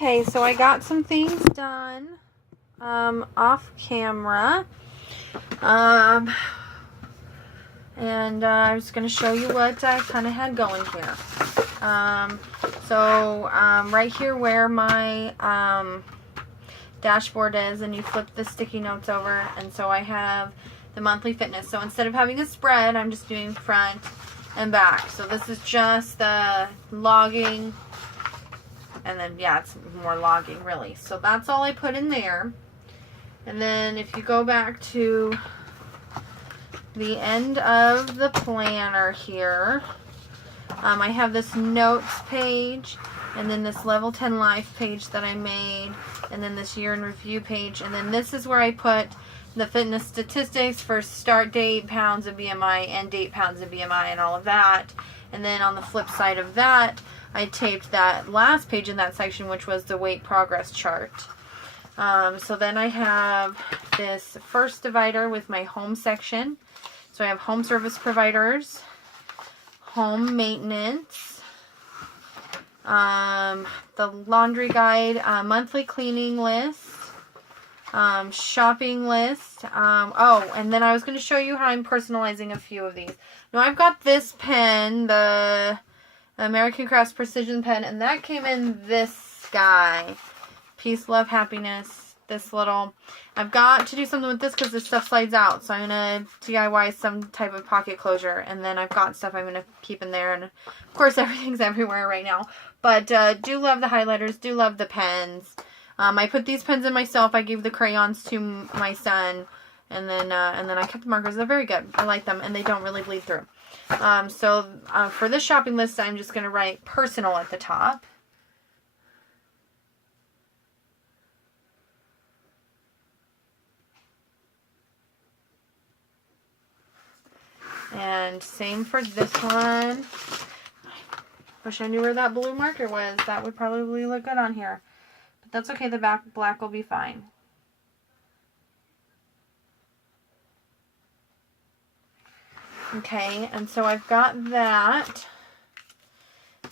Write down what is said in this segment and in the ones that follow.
Okay, so I got some things done off camera. And I'm just going to show you what I kind of had going here. Right here where my dashboard is, and you flip the sticky notes over, and so I have the monthly fitness. So instead of having a spread, I'm just doing front and back. So this is just the logging, and then yeah, it's more logging really. So that's all I put in there. And then if you go back to the end of the planner here, I have this notes page, and then this level 10 life page that I made, and then this year in review page, and then this is where I put the fitness statistics for start date, pounds of BMI, end date, pounds of BMI, and all of that. And then on the flip side of that, I taped that last page in that section, which was the weight progress chart. So then I have this first divider with my home section. So I have home service providers, home maintenance, the laundry guide, monthly cleaning list, shopping list. And then I was going to show you how I'm personalizing a few of these. Now I've got this pen, the American Crafts Precision pen, and that came in this guy. Peace, love, happiness. This little, I've got to do something with this because this stuff slides out, so I'm going to DIY some type of pocket closure, and then I've got stuff I'm going to keep in there, and of course everything's everywhere right now, but do love the highlighters, do love the pens. I put these pens in myself. I gave the crayons to my son, and then I kept the markers. They're very good. I like them, and they don't really bleed through. For this shopping list, I'm just going to write personal at the top. And same for this one. Wish I knew where that blue marker was. That would probably look good on here. But that's okay, the black will be fine. Okay, and so I've got that.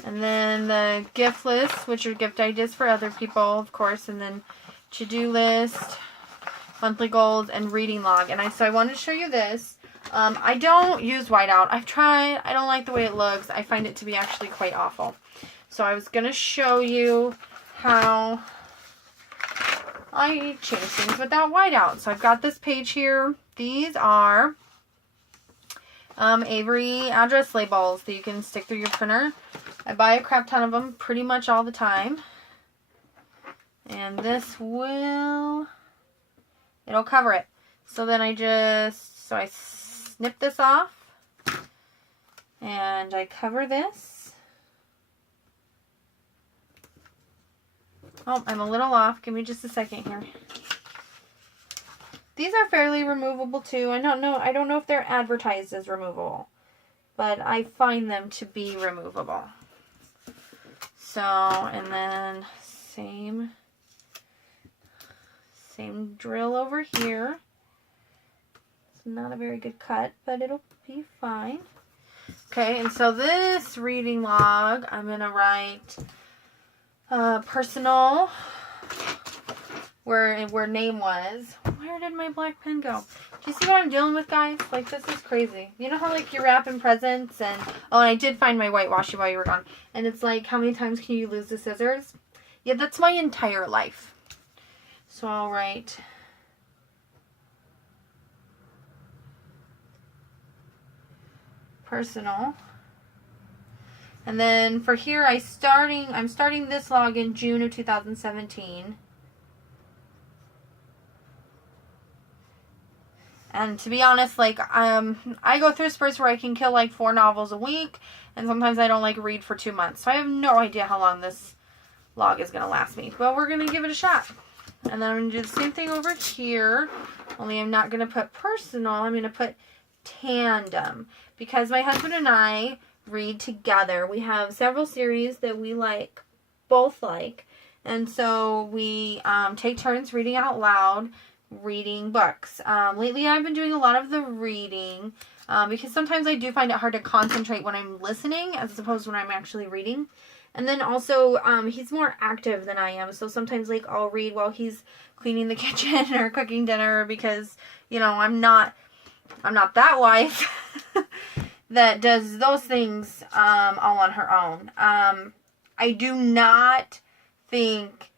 And then the gift list, which are gift ideas for other people, of course. And then to-do list, monthly goals, and reading log. And so I wanted to show you this. I don't use whiteout. I've tried. I don't like the way it looks. I find it to be actually quite awful. So I was going to show you how I change things without whiteout. So I've got this page here. These are Avery address labels that you can stick through your printer. I buy a crap ton of them pretty much all the time. And this it'll cover it. So then I snip this off, and I cover this. Oh, I'm a little off. Give me just a second here. These are fairly removable too. I don't know if they're advertised as removable, but I find them to be removable. So, and then same drill over here. Not a very good cut, but it'll be fine. Okay, and so this reading log, I'm going to write personal, where name was. Where did my black pen go? Do you see what I'm dealing with, guys? Like, this is crazy. You know how, like, you're wrapping presents, and I did find my white washi while you were gone. And it's like, how many times can you lose the scissors? Yeah, that's my entire life. So I'll write personal, and then for here I'm starting this log in June of 2017, and to be honest, like I go through spurts where I can kill like 4 novels a week, and sometimes I don't like read for 2 months, so I have no idea how long this log is gonna last me, but we're gonna give it a shot. And then I'm gonna do the same thing over here, only I'm not gonna put personal, I'm gonna put tandem, because my husband and I read together. We have several series that we both like, and so we take turns reading out loud, reading books. Lately I've been doing a lot of the reading, because sometimes I do find it hard to concentrate when I'm listening as opposed to when I'm actually reading. And then also, he's more active than I am. So sometimes, like, I'll read while he's cleaning the kitchen or cooking dinner because, you know, I'm not that wife that does those things all on her own. I do not think,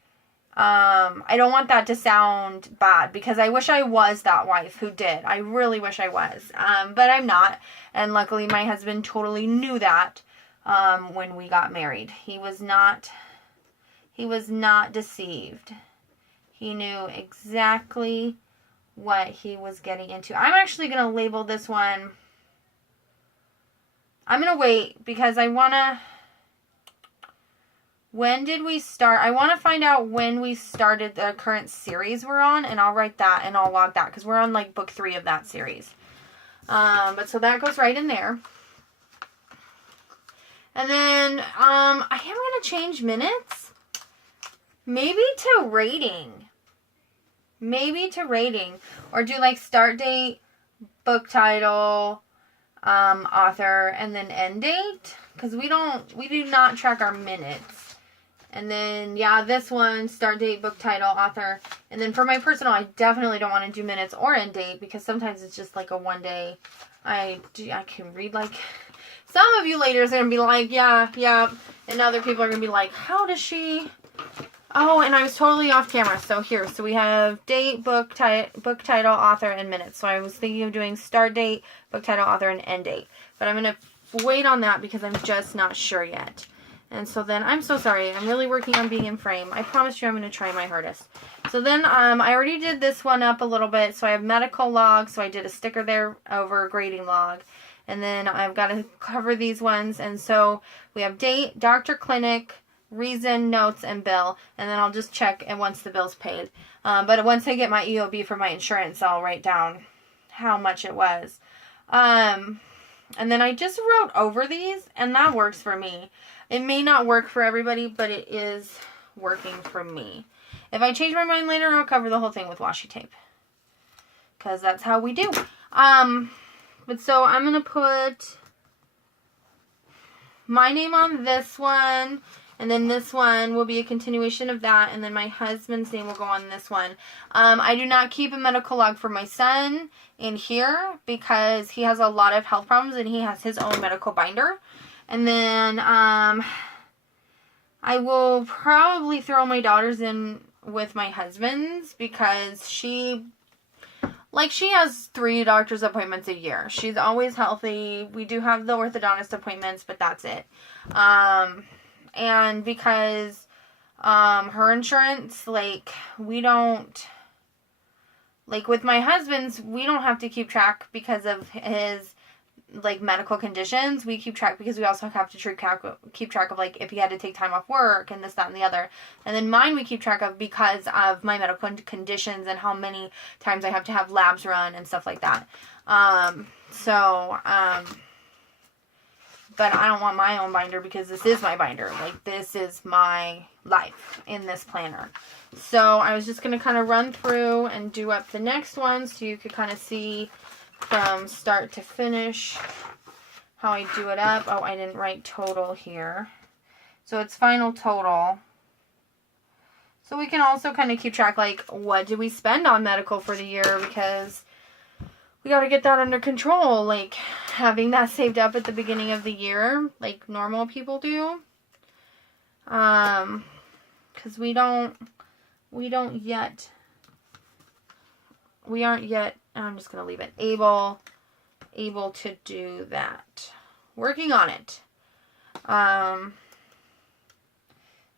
I don't want that to sound bad because I wish I was that wife who did. I really wish I was. But I'm not. And luckily my husband totally knew that when we got married. He was not deceived. He knew exactly what he was getting into. I'm actually going to label this one. I'm going to wait because I want to... When did we start? I want to find out when we started the current series we're on, and I'll write that and I'll log that because we're on like book 3 of that series. But so that goes right in there. And then I am going to change minutes. Maybe to rating. Or do like start date, book title, author, and then end date. Because we do not track our minutes. And then, yeah, this one, start date, book title, author. And then for my personal, I definitely don't want to do minutes or end date. Because sometimes it's just like a one day. I can read like... Some of you ladies are going to be like, yeah. And other people are going to be like, how does she... Oh, and I was totally off camera. So here, so we have date, book title, author, and minutes. So I was thinking of doing start date, book title, author, and end date. But I'm going to wait on that because I'm just not sure yet. And so then, I'm so sorry. I'm really working on being in frame. I promise you I'm going to try my hardest. So then, I already did this one up a little bit. So I have medical log. So I did a sticker there over grading log. And then I've got to cover these ones. And so we have date, doctor, clinic, reason, notes, and bill. And then I'll just check and once the bill's paid. But once I get my EOB for my insurance, I'll write down how much it was. And then I just wrote over these, and that works for me. It may not work for everybody, but it is working for me. If I change my mind later, I'll cover the whole thing with washi tape. Because that's how we do. But so I'm going to put my name on this one. And then this one will be a continuation of that. And then my husband's name will go on this one. I do not keep a medical log for my son in here because he has a lot of health problems and he has his own medical binder. And then I will probably throw my daughter's in with my husband's because she has 3 doctor's appointments a year. She's always healthy. We do have the orthodontist appointments, but that's it. And because her insurance, we don't, with my husband's, we don't have to keep track because of his, medical conditions. We keep track because we also have to keep track of, if he had to take time off work and this, that, and the other. And then mine we keep track of because of my medical conditions and how many times I have to have labs run and stuff like that. But I don't want my own binder because this is my binder. This is my life in this planner. So I was just going to kind of run through and do up the next one so you could kind of see from start to finish how I do it up. Oh, I didn't write total here. So it's final total. So we can also kind of keep track, what did we spend on medical for the year because we got to get that under control, having that saved up at the beginning of the year, like normal people do. Because we aren't yet, I'm just going to leave it, able to do that. Working on it. But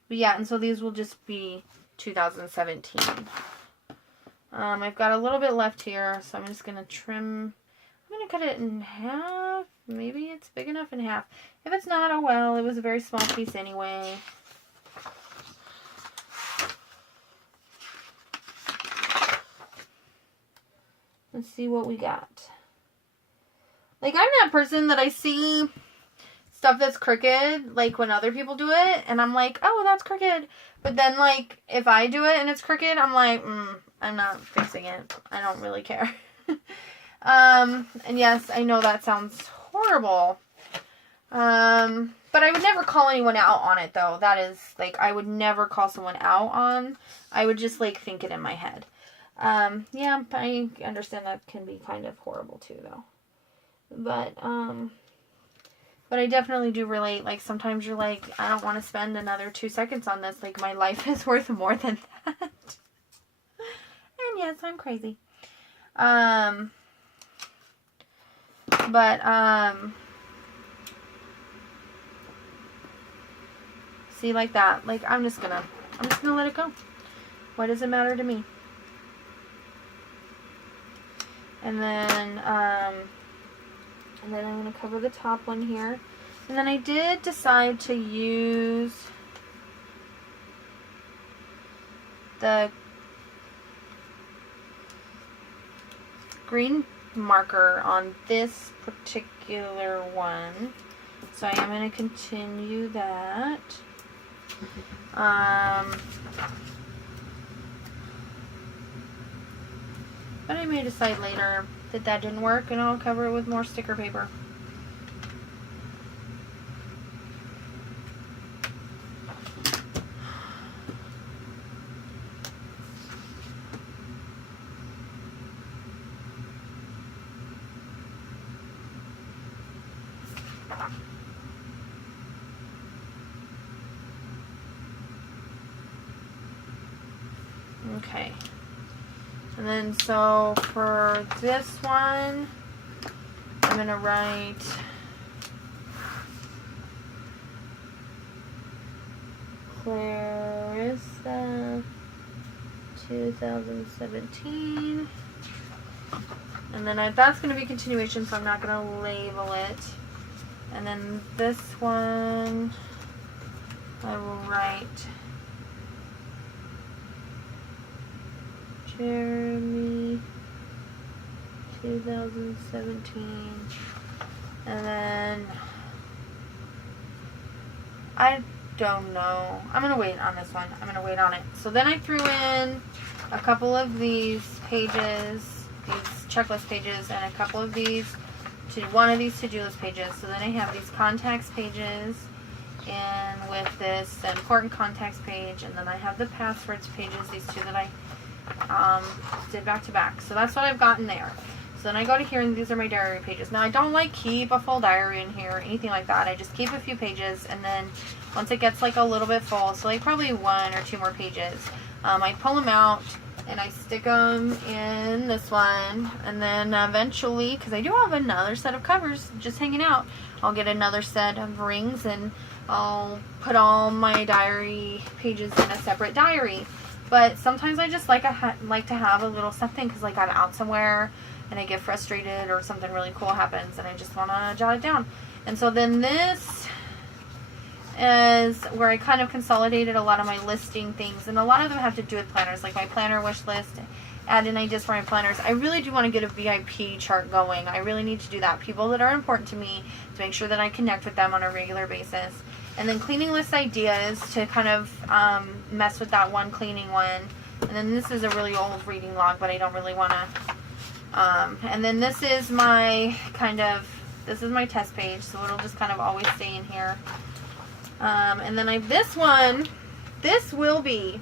yeah, and so these will just be 2017. I've got a little bit left here, so I'm just going to trim. I'm going to cut it in half. Maybe it's big enough in half. If it's not, oh well. It was a very small piece anyway. Let's see what we got. I'm that person that I see stuff that's crooked, when other people do it, and I'm like, oh, that's crooked. But then, if I do it and it's crooked, I'm like, I'm not fixing it. I don't really care. And yes, I know that sounds horrible. But I would never call anyone out on it, though. That is, like, I would never call someone out on. I would just, like, think it in my head. Yeah, I understand that can be kind of horrible, too, though. But I definitely do relate. Like, sometimes you're like, I don't want to spend another 2 seconds on this. Like, my life is worth more than that. And yes, I'm crazy. See, like that. Like, I'm just gonna let it go. What does it matter to me? And then I'm gonna cover the top one here. And then I did decide to use the green marker on this particular one. So I am going to continue that. But I may decide later that that didn't work and I'll cover it with more sticker paper. Okay. And then so for this one, I'm going to write Clarissa 2017. And then that's going to be continuation, so I'm not going to label it. And then this one, I will write Jeremy 2017. And then I don't know. I'm going to wait on this one. I'm going to wait on it. So then I threw in a couple of these pages, these checklist pages, and a couple of these, one of these to-do list pages. So then I have these contacts pages, and with this important contacts page, and then I have the passwords pages, these two that I did back to back. So that's what I've gotten there. So then I go to here, and these are my diary pages. Now I don't like keep a full diary in here or anything like that. I just keep a few pages, and then once it gets like a little bit full, so like probably 1 or 2 more pages, I pull them out and I stick them in this one, and then eventually, because I do have another set of covers just hanging out, I'll get another set of rings and I'll put all my diary pages in a separate diary. But sometimes I just like to have a little something, because like I'm out somewhere and I get frustrated or something really cool happens and I just want to jot it down. And so then this is where I kind of consolidated a lot of my listing things, and a lot of them have to do with planners, like my planner wish list, add in ideas for my planners. I really do want to get a VIP chart going. I really need to do that. People that are important to me, to make sure that I connect with them on a regular basis. And then cleaning list ideas to kind of mess with that one cleaning one. And then this is a really old reading log, but I don't really want to. And then this is my this is my test page, so it'll just kind of always stay in here. And then this will be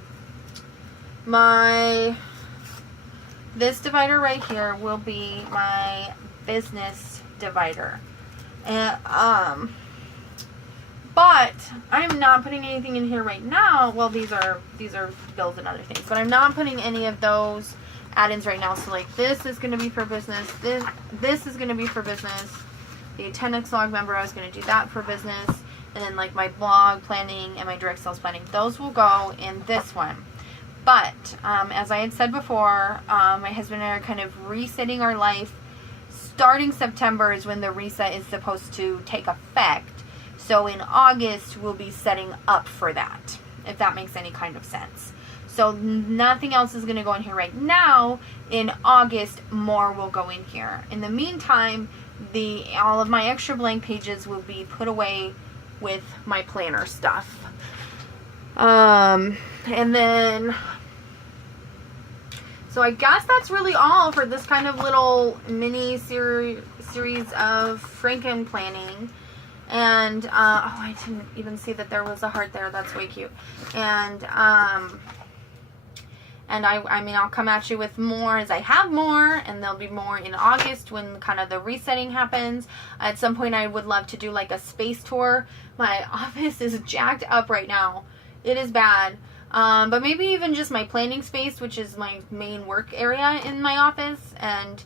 this divider right here will be my business divider. And, but I'm not putting anything in here right now. Well, these are bills and other things, but I'm not putting any of those add-ins right now. So like this is going to be for business. This is going to be for business. The 10x log member, I was going to do that for business. And then like my blog planning and my direct sales planning, those will go in this one. But as I had said before, my husband and I are kind of resetting our life. Starting September is when the reset is supposed to take effect. So in August, we'll be setting up for that, if that makes any kind of sense. So nothing else is going to go in here right now. In August, more will go in here. In the meantime, all of my extra blank pages will be put away with my planner stuff. And then, so I guess that's really all for this kind of little mini series of Frankenplanning. And, oh, I didn't even see that there was a heart there. That's way cute. And I mean, I'll come at you with more as I have more, and there'll be more in August when kind of the resetting happens. At some point, I would love to do like a space tour. My office is jacked up right now. It is bad. But maybe even just my planning space, which is my main work area in my office. And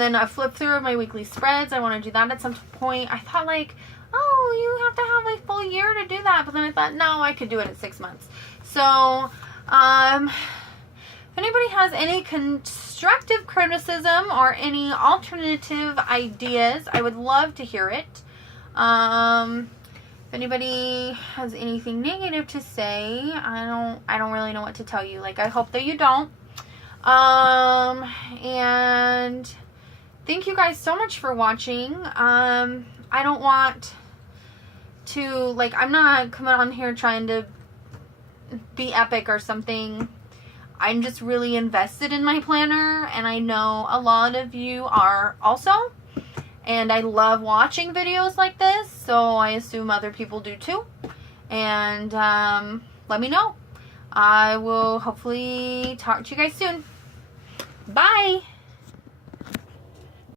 then a flip through of my weekly spreads. I want to do that at some point. I thought like, oh, you have to have like full year to do that. But then I thought, no, I could do it in 6 months. So, if anybody has any constructive criticism or any alternative ideas, I would love to hear it. If anybody has anything negative to say, I don't really know what to tell you. Like, I hope that you don't. And thank you guys so much for watching. I don't want to, like, I'm not coming on here trying to be epic or something. I'm just really invested in my planner, and I know a lot of you are also, and I love watching videos like this, so I assume other people do too. And let me know. I will hopefully talk to you guys soon. Bye.